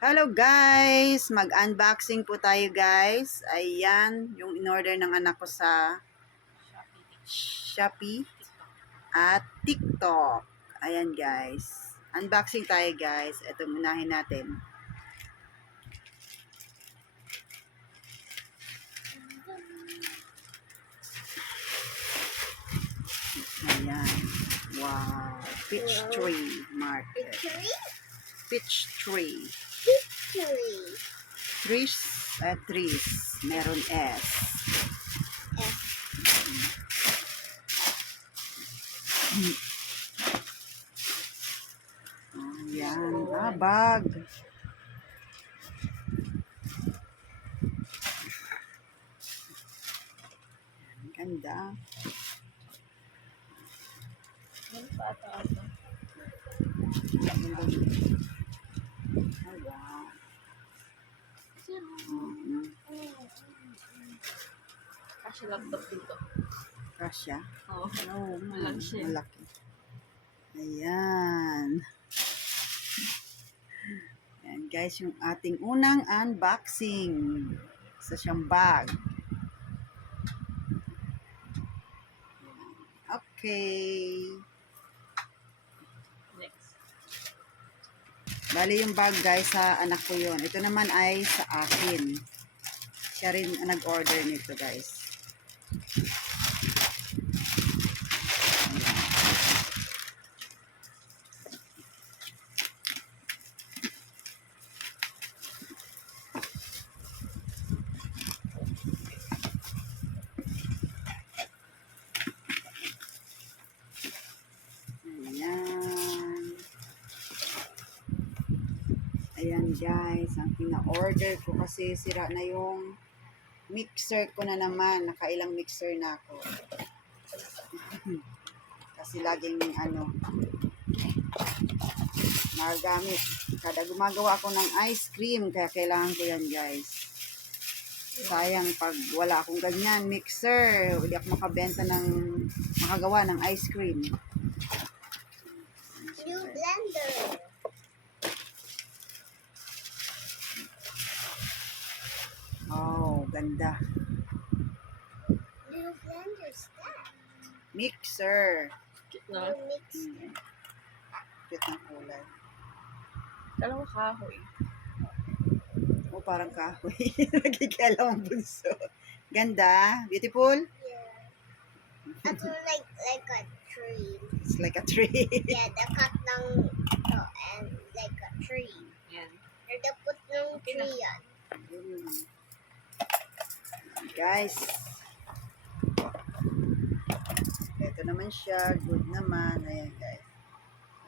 Hello guys! Mag-unboxing po tayo guys. Ayan, yung in-order ng anak ko sa Shopee at TikTok. Ayan guys. Unboxing tayo guys. Ito, unahin natin. Ayan. Wow. Peach tree market. Peach tree. Trees. Trees. Meron S. Ayan. Bag. Ganda. Oh, wow. Kasya laptop dito. Kasya? Oo. Oh, Malaki. malaki. Ayan. Ayan guys, yung ating unang unboxing. Isa siyang bag. Okay. Next. Bali yung bag guys, sa anak ko yun. Ito naman ay sa akin. Siya rin ang nag-order nito guys. Ayan. Ayan guys, ang pina-order ko kasi sira na yung mixer ko na naman. Nakailang mixer na ako. Kasi laging nagamit. Kada gumagawa ako ng ice cream, kaya kailangan ko yan guys. Sayang pag wala akong ganyan mixer, hindi ako makabenta ng makagawa ng ice cream. New blender. Oh, ganda. New blender stack. Mixer. Cute na. Mix. Cute ng kulay. Dalawa kahoy. Oh, parang kahoy. Nagkikala ang bunso. Ganda. Beautiful. Yeah. That's like a tree. It's like a tree. Yeah, the cut ng and like a tree. Yan. Or the put ng tree yan. Guys. Ito naman siya. Good naman. Ayan guys.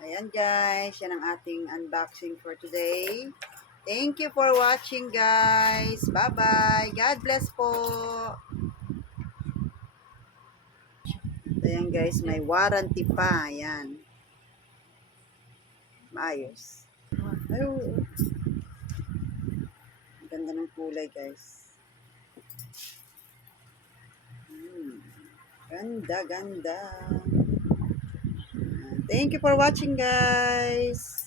Ayan guys. Yan ang ating unboxing for today. Thank you for watching guys. Bye-bye. God bless po. Ayan guys. May warranty pa. Ayan. Maayos. Ayun. Ganda ng kulay guys. Ganda, ganda. Thank you for watching guys.